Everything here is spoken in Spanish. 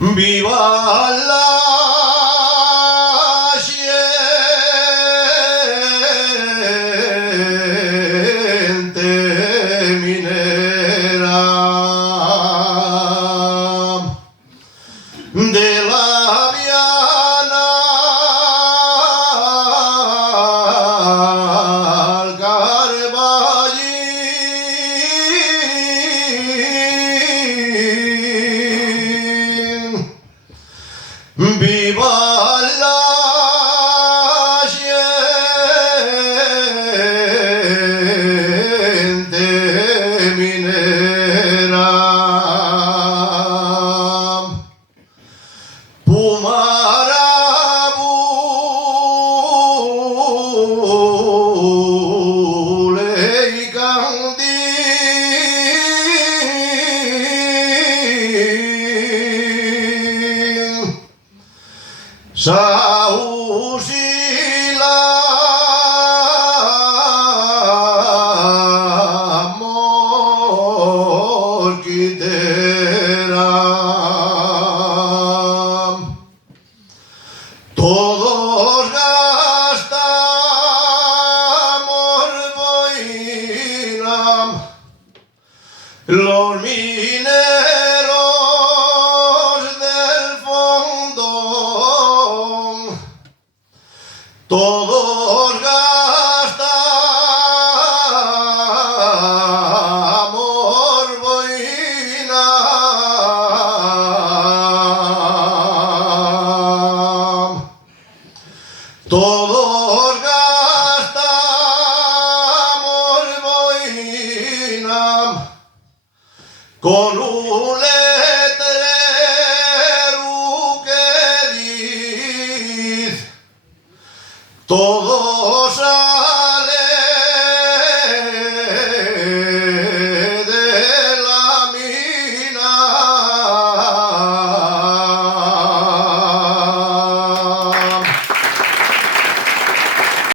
Viva la gente minera de la Viana al Carballín. Viva la gente minera. Pumarabú, Leicandín, Sausila, Mosquitera, todos gastamos boina, los mineros del fondo, todos gastamos boina, todos gastamos boina, con un letrero que dice todo